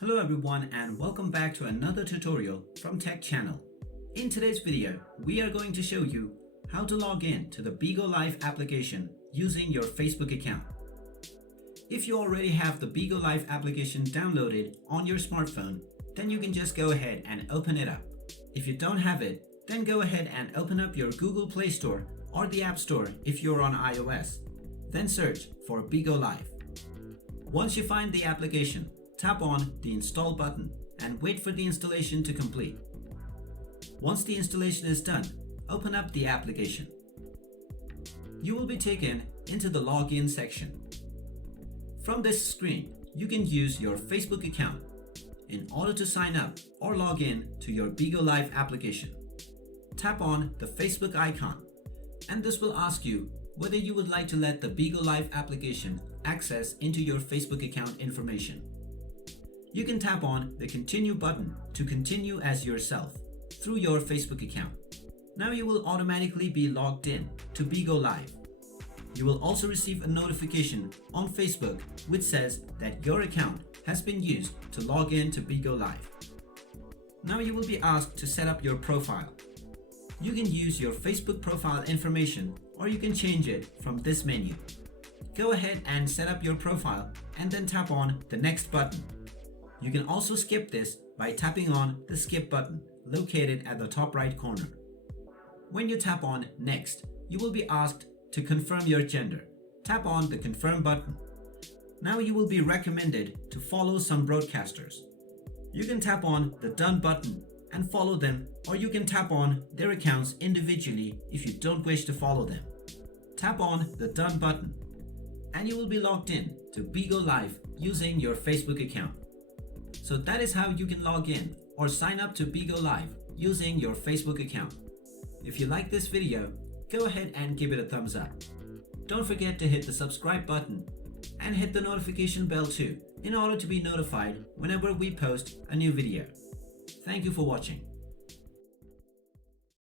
Hello everyone and welcome back to another tutorial from Tech Channel. In today's video, we are going to show you how to log in to the Bigo Live application using your Facebook account. If you already have the Bigo Live application downloaded on your smartphone, then you can just go ahead and open it up. If you don't have it, then go ahead and open up your Google Play Store or the App Store if you're on iOS. Then search for Bigo Live. Once you find the application, tap on the Install button and wait for the installation to complete. Once the installation is done, open up the application. You will be taken into the Login section. From this screen, you can use your Facebook account in order to sign up or log in to your Bigo Live application. Tap on the Facebook icon, and this will ask you whether you would like to let the Bigo Live application access into your Facebook account information. You can tap on the Continue button to continue as yourself through your Facebook account. Now you will automatically be logged in to Bigo Live. You will also receive a notification on Facebook which says that your account has been used to log in to Bigo Live. Now you will be asked to set up your profile. You can use your Facebook profile information or you can change it from this menu. Go ahead and set up your profile and then tap on the Next button. You can also skip this by tapping on the Skip button located at the top right corner. When you tap on Next, you will be asked to confirm your gender. Tap on the Confirm button. Now you will be recommended to follow some broadcasters. You can tap on the Done button and follow them, or you can tap on their accounts individually if you don't wish to follow them. Tap on the Done button and you will be logged in to Bigo Live using your Facebook account. So that is how you can log in or sign up to Bigo Live using your Facebook account. If you like this video, go ahead and give it a thumbs up. Don't forget to hit the subscribe button and hit the notification bell too in order to be notified whenever we post a new video. Thank you for watching.